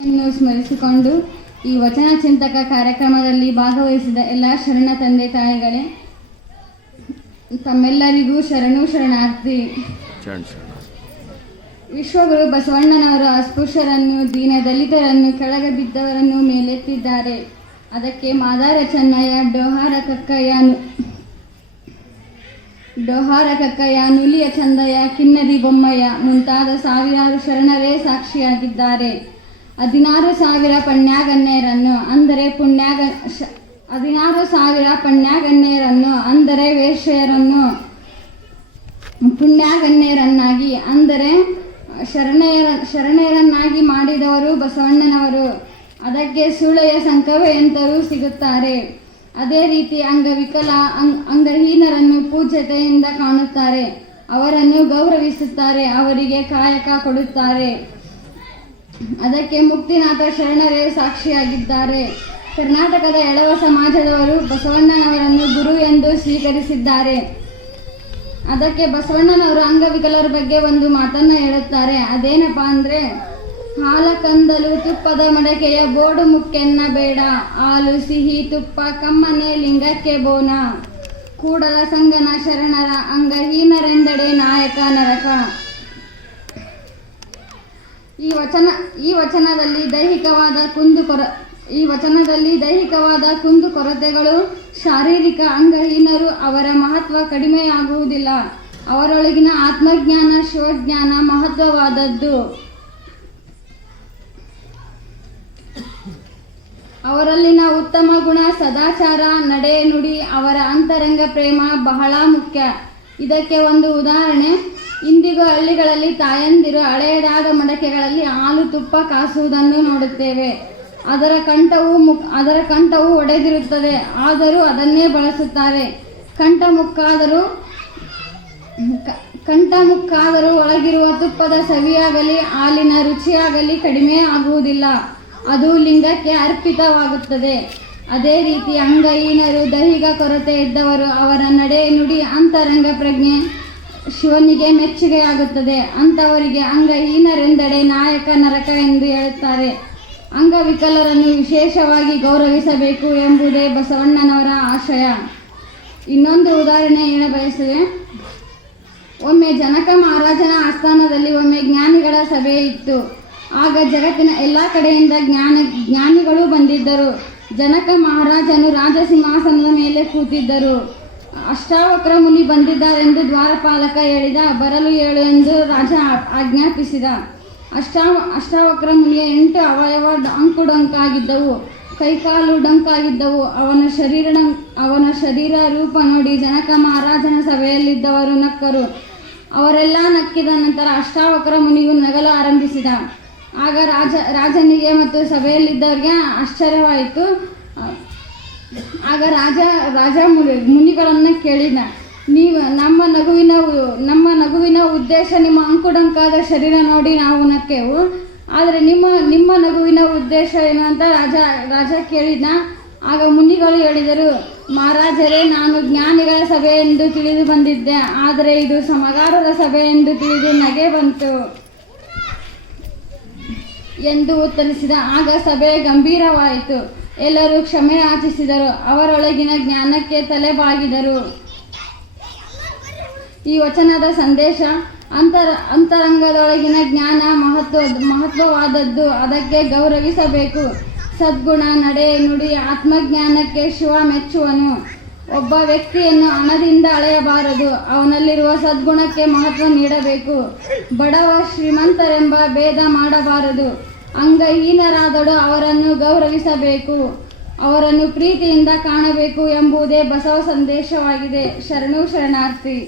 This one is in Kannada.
ಸ್ಮರಿಸಿಕೊಂಡು ಈ ವಚನ ಚಿಂತಕ ಕಾರ್ಯಕ್ರಮದಲ್ಲಿ ಭಾಗವಹಿಸಿದ ಎಲ್ಲ ಶರಣ ತಂದೆ ತಾಯಿಗಳೇ, ತಮ್ಮೆಲ್ಲರಿಗೂ ಶರಣು ಶರಣಾರ್ಥಿ. ವಿಶ್ವಗುರು ಬಸವಣ್ಣನವರು ಅಸ್ಪೃಶ್ಯರನ್ನು, ದೀನ ದಲಿತರನ್ನು, ಕೆಳಗೆ ಬಿದ್ದವರನ್ನು ಮೇಲೆತ್ತಿದ್ದಾರೆ. ಅದಕ್ಕೆ ಮಾದಾರ ಚೆನ್ನಯ್ಯ, ಡೋಹಾರ ಕಕ್ಕಯ್ಯ, ನುಲಿಯ ಚಂದಯ್ಯ, ಕಿನ್ನದಿ ಬೊಮ್ಮಯ್ಯ ಮುಂತಾದ ಸಾವಿರಾರು ಶರಣರೇ ಸಾಕ್ಷಿಯಾಗಿದ್ದಾರೆ. 16,000 ಪುಣ್ಯಾಗಣ್ಯರನ್ನು ಅಂದರೆ ವೇಶ್ಯರನ್ನು ಪುಣ್ಯಾಗಣ್ಯರನ್ನಾಗಿ ಅಂದರೆ ಶರಣೆಯರನ್ನಾಗಿ ಮಾಡಿದವರು ಬಸವಣ್ಣನವರು. ಅದಕ್ಕೆ ಸೂಳೆಯ ಸಂಕವೆಯಂತರೂ ಸಿಗುತ್ತಾರೆ. ಅದೇ ರೀತಿ ಅಂಗಹೀನರನ್ನು ಪೂಜ್ಯತೆಯಿಂದ ಕಾಣುತ್ತಾರೆ, ಅವರನ್ನು ಗೌರವಿಸುತ್ತಾರೆ, ಅವರಿಗೆ ಕಾಯಕ ಕೊಡುತ್ತಾರೆ. ಅದಕ್ಕೆ ಮುಕ್ತಿನಾಥ ಶರಣರೇ ಸಾಕ್ಷಿಯಾಗಿದ್ದಾರೆ. ಕರ್ನಾಟಕದ ಎಳವ ಸಮಾಜದವರು ಬಸವಣ್ಣನವರನ್ನು ಗುರು ಎಂದು ಸ್ವೀಕರಿಸಿದ್ದಾರೆ. ಅದಕ್ಕೆ ಬಸವಣ್ಣನವರು ಅಂಗವಿಕಲರ ಬಗ್ಗೆ ಒಂದು ಮಾತನ್ನ ಹೇಳುತ್ತಾರೆ. ಅದೇನಪ್ಪ ಅಂದರೆ, ಹಾಲ ಕಂದಲು ತುಪ್ಪದ ಮಡಕೆಯ ಬೋಡು ಮುಕ್ಕೆನ್ನ ಬೇಡ, ಹಾಲು ಸಿಹಿ ತುಪ್ಪ ಕಮ್ಮನೆ ಲಿಂಗಕ್ಕೆ ಬೋನ, ಕೂಡಲ ಸಂಗನ ಶರಣರ ಅಂಗಹೀನರೆಂದೆಡೆ ನಾಯಕ ನರಕ. ಈ ವಚನದಲ್ಲಿ ದೈಹಿಕವಾದ ಕುಂದುಕೊರತೆಗಳು, ಶಾರೀರಿಕ ಅಂಗಹೀನರು, ಅವರ ಮಹತ್ವ ಕಡಿಮೆಯಾಗುವುದಿಲ್ಲ. ಅವರೊಳಗಿನ ಆತ್ಮಜ್ಞಾನ, ಶಿವಜ್ಞಾನ ಮಹತ್ವವಾದದ್ದು. ಅವರಲ್ಲಿನ ಉತ್ತಮ ಗುಣ, ಸದಾಚಾರ, ನಡೆ ನುಡಿ, ಅವರ ಅಂತರಂಗ ಪ್ರೇಮ ಬಹಳ ಮುಖ್ಯ. ಇದಕ್ಕೆ ಒಂದು ಉದಾಹರಣೆ, ಇಂದಿಗೂ ಹಳ್ಳಿಗಳಲ್ಲಿ ತಾಯಂದಿರು ಹಳೆಯದಾದ ಮಡಕೆಗಳಲ್ಲಿ ಹಾಲು ತುಪ್ಪ ಕಾಸುವುದನ್ನು ನೋಡುತ್ತೇವೆ. ಅದರ ಕಂಠವು ಒಡೆದಿರುತ್ತದೆ, ಆದರೂ ಅದನ್ನೇ ಬಳಸುತ್ತಾರೆ. ಕಂಠ ಮುಕ್ಕಾದರೂ ಒಳಗಿರುವ ತುಪ್ಪದ ಸವಿಯಾಗಲಿ ಹಾಲಿನ ರುಚಿಯಾಗಲಿ ಕಡಿಮೆ ಆಗುವುದಿಲ್ಲ, ಅದು ಲಿಂಗಕ್ಕೆ ಅರ್ಪಿತವಾಗುತ್ತದೆ. ಅದೇ ರೀತಿ ಅಂಗಹೀನರು, ದೈಹಿಕ ಕೊರತೆ ಇದ್ದವರು, ಅವರ ನಡೆ ನುಡಿ ಅಂತರಂಗ ಪ್ರಜ್ಞೆ ಶಿವನಿಗೆ ಮೆಚ್ಚುಗೆಯಾಗುತ್ತದೆ. ಅಂಥವರಿಗೆ ಅಂಗಹೀನರೆಂದೆಡೆ ನಾಯಕ ನರಕ ಎಂದು ಹೇಳುತ್ತಾರೆ. ಅಂಗವಿಕಲರನ್ನು ವಿಶೇಷವಾಗಿ ಗೌರವಿಸಬೇಕು ಎಂಬುದೇ ಬಸವಣ್ಣನವರ ಆಶಯ. ಇನ್ನೊಂದು ಉದಾಹರಣೆ ಹೇಳಬಯಸಿದೆ. ಒಮ್ಮೆ ಜನಕ ಮಹಾರಾಜನ ಆಸ್ಥಾನದಲ್ಲಿ ಒಮ್ಮೆ ಜ್ಞಾನಿಗಳ ಸಭೆ ಇತ್ತು. ಆಗ ಜಗತ್ತಿನ ಎಲ್ಲ ಕಡೆಯಿಂದ ಜ್ಞಾನಿಗಳು ಬಂದಿದ್ದರು. ಜನಕ ಮಹಾರಾಜನು ರಾಜಸಿಂಹಾಸನದ ಮೇಲೆ ಕೂತಿದ್ದರು. ಅಷ್ಟಾವಕ್ರ ಮುನಿ ಬಂದಿದ್ದಾರೆಂದು ದ್ವಾರಪಾಲಕ ಹೇಳಿದ. ಬರಲು ಹೇಳು ಎಂದು ರಾಜ ಆಜ್ಞಾಪಿಸಿದ. ಅಷ್ಟಾವಕ್ರ ಮುನಿಯ 8 ಅವಯವ ಅಂಕುಡೊಂಕಾಗಿದ್ದವು, ಕೈಕಾಲು ಡೊಂಕಾಗಿದ್ದವು. ಅವನ ಶರೀರ ರೂಪ ನೋಡಿ ಜನಕ ಮಹಾರಾಜನ ಸಭೆಯಲ್ಲಿದ್ದವರು ನಕ್ಕರು. ಅವರೆಲ್ಲ ನಕ್ಕಿದ ನಂತರ ಅಷ್ಟಾವಕ್ರ ಮುನಿಯು ನಗಲು ಆರಂಭಿಸಿದ. ಆಗ ರಾಜನಿಗೆ ಮತ್ತು ಸಭೆಯಲ್ಲಿದ್ದವರಿಗೆ ಆಶ್ಚರ್ಯವಾಯಿತು. ಆಗ ರಾಜ ಮುನಿಗಳನ್ನು ಕೇಳಿದ, ನೀವು ನಮ್ಮ ನಗುವಿನ ಉದ್ದೇಶ ನಿಮ್ಮ ಅಂಕುಡೊಂಕಾದ ಶರೀರ ನೋಡಿ ನಾವು ನಕ್ಕೆವು, ಆದರೆ ನಿಮ್ಮ ನಗುವಿನ ಉದ್ದೇಶ ಏನು ಅಂತ ರಾಜ ಕೇಳಿದ. ಆಗ ಮುನಿಗಳು ಹೇಳಿದರು, ಮಹಾರಾಜರೇ, ನಾನು ಜ್ಞಾನಿಗಳ ಸಭೆ ಎಂದು ತಿಳಿದು ಬಂದಿದ್ದೆ, ಆದರೆ ಇದು ಸಮಗಾರರ ಸಭೆ ಎಂದು ತಿಳಿದು ನಗೆ ಬಂತು ಎಂದು ಉತ್ತರಿಸಿದ. ಆಗ ಸಭೆ ಗಂಭೀರವಾಯಿತು. ಎಲ್ಲರೂ ಕ್ಷಮೆ ಯಾಚಿಸಿದರು. ಅವರೊಳಗಿನ ಜ್ಞಾನಕ್ಕೆ ತಲೆಬಾಗಿದರು. ಈ ವಚನದ ಸಂದೇಶ, ಅಂತರಂಗದೊಳಗಿನ ಜ್ಞಾನ ಮಹತ್ವವಾದದ್ದು, ಅದಕ್ಕೆ ಗೌರವಿಸಬೇಕು. ಸದ್ಗುಣ, ನಡೆ ನುಡಿ, ಆತ್ಮಜ್ಞಾನಕ್ಕೆ ಶಿವ ಮೆಚ್ಚುವನು. ಒಬ್ಬ ವ್ಯಕ್ತಿಯನ್ನು ಹಣದಿಂದ ಅಳೆಯಬಾರದು, ಅವನಲ್ಲಿರುವ ಸದ್ಗುಣಕ್ಕೆ ಮಹತ್ವ ನೀಡಬೇಕು. ಬಡವ ಶ್ರೀಮಂತರೆಂಬ ಭೇದ ಮಾಡಬಾರದು. ಅಂಗಹೀನರಾದಳು ಅವರನ್ನು ಗೌರವಿಸಬೇಕು, ಅವರನ್ನು ಪ್ರೀತಿಯಿಂದ ಕಾಣಬೇಕು ಎಂಬುದೇ ಬಸವ ಸಂದೇಶವಾಗಿದೆ. ಶರಣು ಶರಣಾರ್ಥಿ.